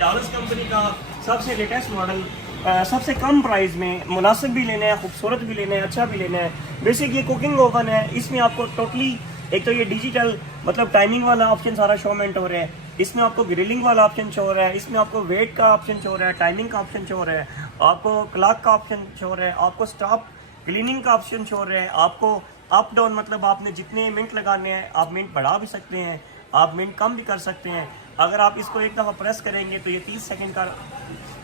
Dollars company का सबसे latest model, सबसे कम प्राइस में, मुनासिब भी लेना है, खूबसूरत भी लेना है, अच्छा भी लेना है। बेसिक ये कुकिंग ओवन है, इसमें आपको टोटली एक तो ये डिजिटल मतलब टाइमिंग वाला ऑप्शन सारा शोमेंट हो रहा है, इसमें आपको ग्रिलिंग वाला ऑप्शन शो हो रहा है, इसमें आपको वेट का ऑप्शन शो हो रहा है, टाइमिंग का ऑप्शन शो हो रहा है, आपको क्लॉक का ऑप्शन शो हो रहा है, आपको स्टॉप क्लीनिंग का ऑप्शन शो हो रहा है, आपको अप डाउन मतलब आपने जितने मिनट लगाने हैं आप मिनट बढ़ा भी सकते हैं, आप मिनट कम भी कर सकते हैं। अगर आप इसको एक दफ़ा प्रेस करेंगे तो ये 30 सेकंड का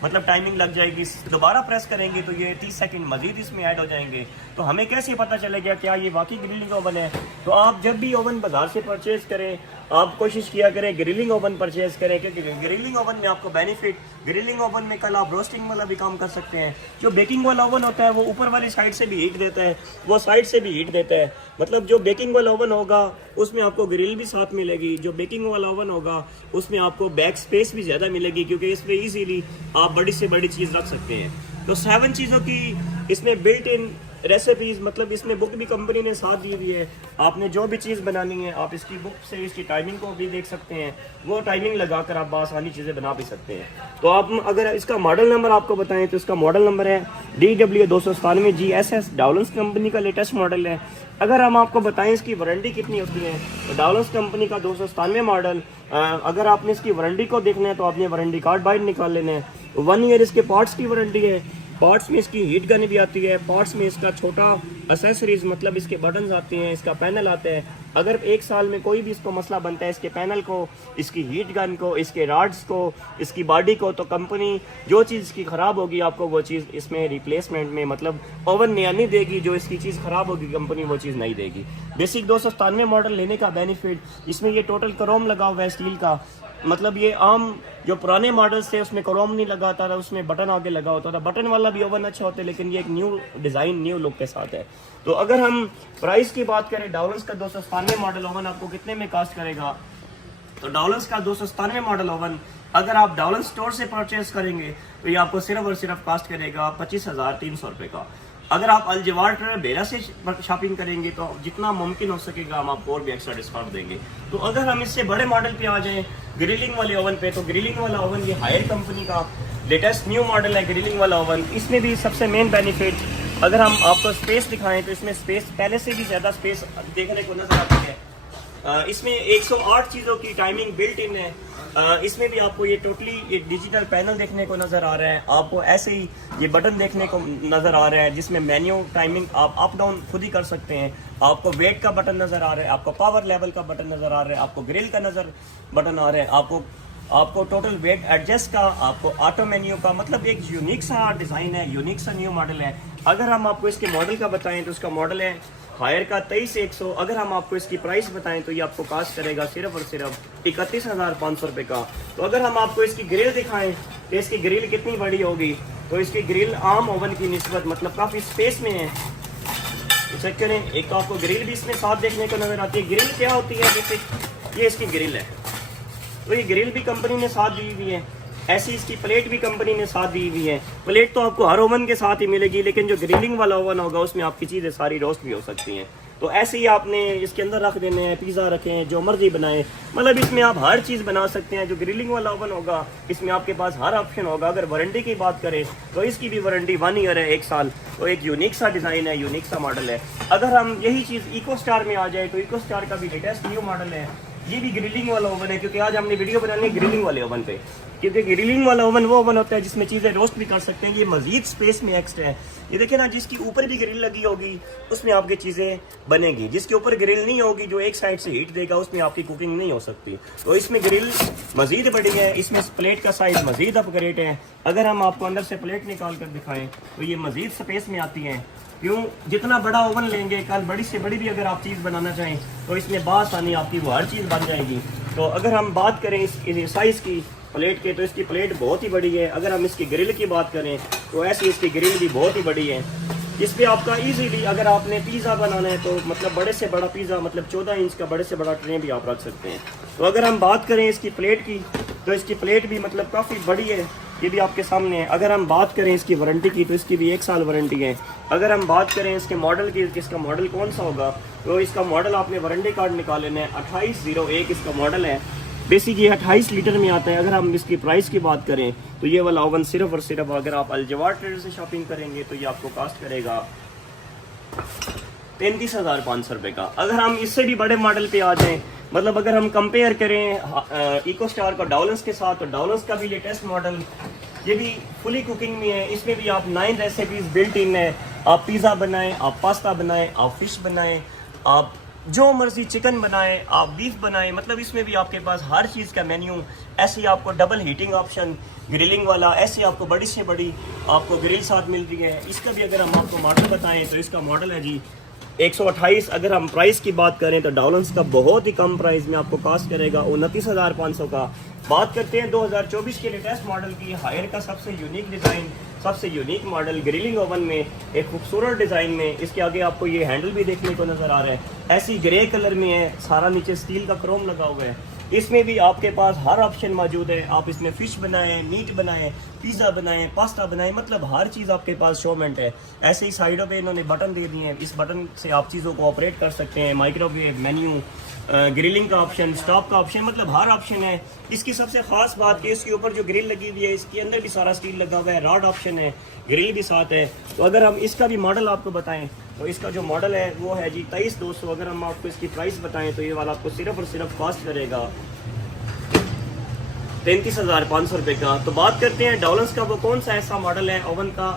मतलब टाइमिंग लग जाएगी, दोबारा प्रेस करेंगे तो ये 30 सेकंड मजीद इसमें ऐड हो जाएंगे। तो हमें कैसे पता चलेगा क्या ये वाकई ग्रिलिंग ओवन है? तो आप जब भी ओवन बाजार से परचेज करें आप कोशिश किया करें ग्रिलिंग ओवन परचेज करें, क्योंकि ग्रिलिंग ओवन में आपको बेनिफिट, ग्रिलिंग ओवन में कल आप रोस्टिंग वाला भी काम कर सकते हैं। जो बेकिंग वाला ओवन होता है वो ऊपर वाली साइड से भी हीट देता है, वो साइड से भी हीट देता है। मतलब जो बेकिंग वाला ओवन होगा उसमें आपको ग्रिल भी साथ मिलेगी, जो बेकिंग वाला ओवन होगा उसमें आपको बैक स्पेस भी ज़्यादा मिलेगी, क्योंकि इसमें ईजीली आप बड़ी से बड़ी चीज़ रख सकते हैं। तो 7 चीज़ों की इसमें बिल्ट इन रेसिपीज़, मतलब इसमें बुक भी कंपनी ने साथ दी हुई है। आपने जो भी चीज़ बनानी है आप इसकी बुक से इसकी टाइमिंग को भी देख सकते हैं, वो टाइमिंग लगाकर आप आसानी चीज़ें बना भी सकते हैं। तो आप अगर इसका मॉडल नंबर आपको बताएं तो इसका मॉडल नंबर है DW297GSS, डावलेंस कंपनी का लेटेस्ट मॉडल है। अगर हम आपको बताएं इसकी वारंटी कितनी होती है तो डावलेंस कंपनी का 297 मॉडल, अगर आपने इसकी वारंटी को देखना है तो आपने वारंटी कार्ड बाहर निकाल लेना है। 1 ईयर इसके पार्ट्स की वारंटी है, पार्ट्स में इसकी हीट गन भी आती है, पार्ट्स में इसका छोटा एसेसरीज मतलब इसके बटन्स आते हैं, इसका पैनल आता है। अगर 1 साल में कोई भी इसको मसला बनता है इसके पैनल को, इसकी हीट गन को, इसके राड्स को, इसकी बॉडी को, तो कंपनी जो चीज़ इसकी ख़राब होगी आपको वो चीज़ इसमें रिप्लेसमेंट में मतलब ओवन नया नहीं देगी, जो इसकी चीज़ ख़राब होगी कंपनी वो चीज़ नहीं देगी। बेसिक 297 मॉडल लेने का बेनिफिट, इसमें ये टोटल क्रोम लगा हुआ है स्टील का, मतलब ये आम जो पुराने मॉडल्स थे उसमें क्रोम नहीं लगाता था, उसमें बटन आगे लगा होता था। बटन वाला भी ओवन अच्छा होता है लेकिन ये एक न्यू डिज़ाइन, न्यू लुक के साथ है। तो अगर हम प्राइस की बात करें, डावलेंस का 297 मॉडल ओवन आपको कितने में कास्ट करेगा? तो डावलेंस का 297 मॉडल ओवन अगर आप डावलेंस स्टोर से परचेज करेंगे तो ये आपको सिर्फ और सिर्फ कास्ट करेगा 25,300 रुपये का। अगर आप अलजवार बेरा से शॉपिंग करेंगे तो जितना मुमकिन हो सकेगा हम आपको और भी एक्स्ट्रा डिस्काउंट देंगे। तो अगर हम इससे बड़े मॉडल पे आ जाएं ग्रिलिंग वाले ओवन पे, तो ग्रिलिंग वाला ओवन ये हायर कंपनी का लेटेस्ट न्यू मॉडल है ग्रिलिंग वाला ओवन। इसमें भी सबसे मेन बेनिफिट, अगर हम आपको स्पेस दिखाएं तो इसमें स्पेस पहले से भी ज़्यादा स्पेस देखने को नजर आती है। इसमें 108 चीज़ों की टाइमिंग बिल्ट इन है। इसमें भी आपको ये टोटली ये डिजिटल पैनल देखने को नज़र आ रहा है, आपको ऐसे ही ये बटन देखने को नज़र आ रहा है जिसमें मेन्यू टाइमिंग आप अप डाउन खुद ही कर सकते हैं। आपको वेट का बटन नज़र आ रहा है, आपको पावर लेवल का बटन नज़र आ रहा है, आपको ग्रिल का बटन आ रहा है, आपको टोटल वेट एडजस्ट का, आपको ऑटो मेन्यू का, मतलब एक यूनिक सा डिज़ाइन है, यूनिक सा न्यू मॉडल है। अगर हम आपको इसके मॉडल का बताएं तो इसका मॉडल है हायर का 23,100। अगर हम आपको इसकी प्राइस बताएं तो ये आपको कास्ट करेगा सिर्फ और सिर्फ 31,500 रुपये का। तो अगर हम आपको इसकी ग्रिल दिखाएं तो इसकी ग्रिल कितनी बड़ी होगी, तो इसकी ग्रिल आम ओवन की निस्बत मतलब काफ़ी स्पेस में है। तो चेक करें, एक तो आपको ग्रिल भी इसमें साथ देखने को नजर आती है। ग्रिल क्या होती है? जैसे ये इसकी ग्रिल है, तो ये ग्रिल भी कंपनी ने साथ दी हुई है, ऐसी इसकी प्लेट भी कंपनी ने साथ दी हुई है। प्लेट तो आपको हर ओवन के साथ ही मिलेगी, लेकिन जो ग्रिलिंग वाला ओवन होगा उसमें आपकी चीज़ें सारी रोस्ट भी हो सकती हैं। तो ऐसे ही आपने इसके अंदर रख देने हैं, पिज़्ज़ा रखें, जो मर्जी बनाएं, मतलब इसमें आप हर चीज़ बना सकते हैं। जो ग्रिलिंग वाला ओवन होगा इसमें आपके पास हर ऑप्शन होगा। अगर वारंटी की बात करें तो इसकी भी वारंटी 1 ईयर है, 1 साल। तो एक यूनिक सा डिज़ाइन है, यूनिक सा मॉडल है। अगर हम यही चीज़ इको स्टार में आ जाए तो इको स्टार का भी लेटेस्ट न्यू मॉडल है, ये भी ग्रिलिंग वाला ओवन है, क्योंकि आज हमने वीडियो बनानी है ग्रिलिंग वाले ओवन पे, क्योंकि ग्रिलिंग वाला ओवन वो ओवन होता है जिसमें चीज़ें रोस्ट भी कर सकते हैं। ये मजीद स्पेस में एक्स्ट्रा है। ये देखिए ना, जिसकी ऊपर भी ग्रिल लगी होगी उसमें आपकी चीज़ें बनेगी, जिसके ऊपर ग्रिल नहीं होगी जो एक साइड से हीट देगा उसमें आपकी कुकिंग नहीं हो सकती। तो इसमें ग्रिल मजीद बड़ी है, इसमें प्लेट का साइज मजीद अपग्रेड है। अगर हम आपको अंदर से प्लेट निकाल कर दिखाएं तो ये मजीद स्पेस में आती है। क्यों? जितना बड़ा ओवन लेंगे, कल बड़ी से बड़ी भी अगर आप चीज़ बनाना चाहें तो इसमें बासानी आपकी वो हर चीज़ बन जाएगी। तो अगर हम बात करें इस साइज़ की प्लेट के, तो इसकी प्लेट बहुत ही बड़ी है। अगर हम इसकी ग्रिल की बात करें तो ऐसी इसकी ग्रिल भी बहुत ही बड़ी है। इस पर आपका इजीली अगर आपने पिज़्ज़ा बनाना है तो मतलब बड़े से बड़ा पिज़्ज़ा, मतलब 14 इंच का बड़े से बड़ा ट्रे भी आप रख सकते हैं। तो अगर हम बात करें इसकी प्लेट की तो इसकी प्लेट भी मतलब काफ़ी बड़ी है, ये भी आपके सामने है। अगर हम बात करें इसकी वारंटी की तो इसकी भी 1 साल वारंटी है। अगर हम बात करें इसके मॉडल की, इसका मॉडल कौन सा होगा, तो इसका मॉडल आपने वारंटी कार्ड निकाल लेना है। 2801 इसका मॉडल है। बेसिक ये 28 लीटर में आता है। अगर हम इसकी प्राइस की बात करें तो ये वाला ओवन सिर्फ और सिर्फ अगर आप अल-जवार ट्रेडर से शॉपिंग करेंगे तो ये आपको कास्ट करेगा 33,500 रुपये का। अगर हम इससे भी बड़े मॉडल पे आ जाएं, मतलब अगर हम कंपेयर करें इको स्टार का डाउलेंस के साथ, तो डाउलेंस का भी लेटेस्ट मॉडल ये भी फुली कुकिंग में है। इसमें भी आप 9 रेसिपीज बिल्ट इन है। आप पिज़्ज़ा बनाएं, आप पास्ता बनाएं, आप फिश बनाएं, आप जो मर्जी चिकन बनाएं, आप बीफ बनाएं, मतलब इसमें भी आपके पास हर चीज़ का मेन्यू। ऐसे ही आपको डबल हीटिंग ऑप्शन ग्रिलिंग वाला, ऐसे आपको बड़ी से बड़ी आपको ग्रिल साथ मिल रही है। इसका भी अगर हम आपको मॉडल बताएं तो इसका मॉडल है जी 128। अगर हम प्राइस की बात करें तो डाउलेंस का बहुत ही कम प्राइस में आपको कास्ट करेगा 29,500 का। बात करते हैं 2024 के लेटेस्ट मॉडल की। हायर का सबसे यूनिक डिज़ाइन, सबसे यूनिक मॉडल ग्रिलिंग ओवन में एक खूबसूरत डिज़ाइन में। इसके आगे आपको ये हैंडल भी देखने को नज़र आ रहा है, ऐसी ग्रे कलर में है, सारा नीचे स्टील का क्रोम लगा हुआ है। इसमें भी आपके पास हर ऑप्शन मौजूद है। आप इसमें फ़िश बनाएं, मीट बनाएं, पिज़्ज़ा बनाएं, पास्ता बनाएं, मतलब हर चीज़ आपके पास शोमेंट है। ऐसे ही साइडों पे इन्होंने बटन दे दिए हैं, इस बटन से आप चीज़ों को ऑपरेट कर सकते हैं। माइक्रोवेव, मेन्यू, ग्रिलिंग का ऑप्शन, स्टॉप का ऑप्शन, मतलब हर ऑप्शन है। इसकी सबसे खास बात कि इसके ऊपर जो ग्रिल लगी हुई है, इसके अंदर भी सारा स्टील लगा हुआ है, रॉड ऑप्शन है, ग्रिल भी साथ है। तो अगर हम इसका भी मॉडल आपको बताएं तो इसका जो मॉडल है वो है जी 23,200। अगर हम आपको इसकी प्राइस बताएं तो ये वाला आपको सिर्फ और सिर्फ कॉस्ट करेगा 33,500 रुपये का। तो बात करते हैं डाउलेंस का, वो कौन सा ऐसा मॉडल है ओवन का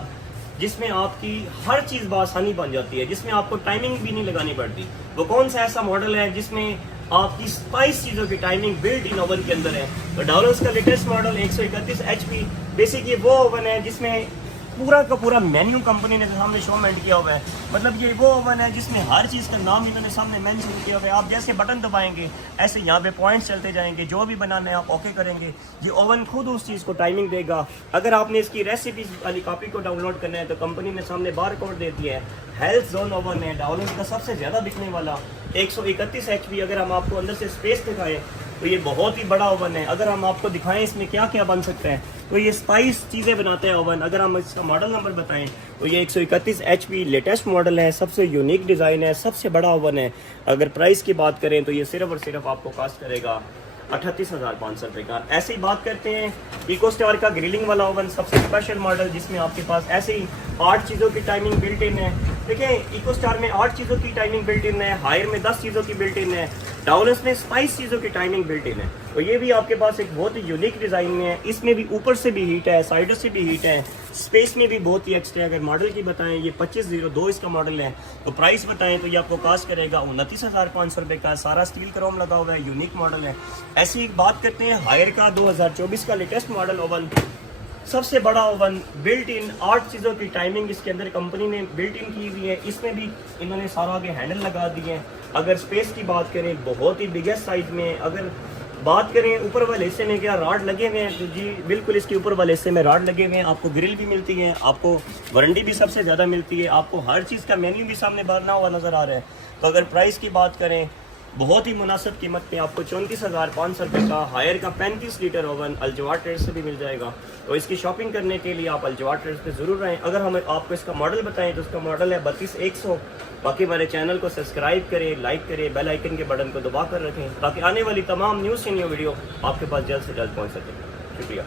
जिसमें आपकी हर चीज़ बआसानी बन जाती है, जिसमें आपको टाइमिंग भी नहीं लगानी पड़ती। वो कौन सा ऐसा मॉडल है जिसमें आपकी 22 चीज़ों की टाइमिंग बिल्ट इन ओवन के अंदर है। तो डाउलेंस का लेटेस्ट मॉडल 131 HP बेसिक ये वो ओवन है जिसमें पूरा का पूरा मेन्यू कंपनी ने सामने शोमेंट किया हुआ है। मतलब ये वो ओवन है जिसमें हर चीज़ का नाम इन्होंने सामने मेंशन किया हुआ है। आप जैसे बटन दबाएंगे ऐसे यहाँ पे पॉइंट्स चलते जाएंगे, जो भी बनाना है आप ओके करेंगे, ये ओवन खुद उस चीज़ को टाइमिंग देगा। अगर आपने इसकी रेसिपी वाली कॉपी को डाउनलोड करना है तो कंपनी ने सामने बार कोड दे दिया है। हेल्थ जोन ओवन है, डाउलेंस का सबसे ज़्यादा बिकने वाला 131 HP। अगर हम आपको अंदर से स्पेस दिखाएं तो ये बहुत ही बड़ा ओवन है। अगर हम आपको दिखाएं इसमें क्या क्या बन सकता है तो ये 22 चीज़ें बनाते हैं ओवन। अगर हम इसका मॉडल नंबर बताएं तो ये 131 HP लेटेस्ट मॉडल है, सबसे यूनिक डिज़ाइन है, सबसे बड़ा ओवन है। अगर प्राइस की बात करें तो ये सिर्फ और सिर्फ आपको कास्ट करेगा 38,500 रुपये का। ऐसे ही बात करते हैं इको स्टार का ग्रिलिंग वाला ओवन, सबसे स्पेशल मॉडल जिसमें आपके पास ऐसे ही 8 चीज़ों की टाइमिंग बिल्ट इन है। देखें इको स्टार में 8 चीज़ों की टाइमिंग बिल्ट इन है, हायर में 10 चीज़ों की बिल्ट इन है, डाउलेंस में 22 चीज़ों की टाइमिंग बिल्ट इन है। तो ये भी आपके पास एक बहुत ही यूनिक डिज़ाइन में है। इसमें भी ऊपर से भी हीट है, साइडों से भी हीट है, स्पेस में भी बहुत ही एक्स्ट्रा है। अगर मॉडल की बताएं ये 2502 इसका मॉडल है। तो प्राइस बताएं तो ये आपको कास्ट करेगा 29,500 रुपये का। सारा स्टील क्रोम लगा हुआ है, यूनिक मॉडल है। ऐसी बात करते हैं हायर का 2024 का लेटेस्ट मॉडल ओवन, सबसे बड़ा ओवन, बिल्ट इन 8 चीज़ों की टाइमिंग इसके अंदर कंपनी ने बिल्ट इन की हुई है। इसमें भी इन्होंने सारा आगे हैंडल लगा दिए हैं। अगर स्पेस की बात करें बहुत ही बिगेस्ट साइज में। अगर बात करें ऊपर वाले हिस्से में क्या राड लगे हुए हैं तो जी बिल्कुल इसके ऊपर वाले हिस्से में राड लगे हुए हैं। आपको ग्रिल भी मिलती है, आपको वारंटी भी सबसे ज़्यादा मिलती है, आपको हर चीज़ का मेन्यू भी सामने बना हुआ नज़र आ रहा है। तो अगर प्राइस की बात करें बहुत ही मुनासिब कीमत में आपको 34,500 रुपये का हायर का 35 लीटर ओवन अल-जवार ट्रेडर्स से भी मिल जाएगा। तो इसकी शॉपिंग करने के लिए आप अल-जवार ट्रेडर्स पे ज़रूर रहें। अगर हम आपको इसका मॉडल बताएं तो इसका मॉडल है 32100। बाकी हमारे चैनल को सब्सक्राइब करें, लाइक करें, बेल आइकन के बटन को दबा कर रखें ताकि आने वाली तमाम न्यूज़ से न्यू वीडियो आपके पास जल्द से जल्द पहुँच सके। शुक्रिया।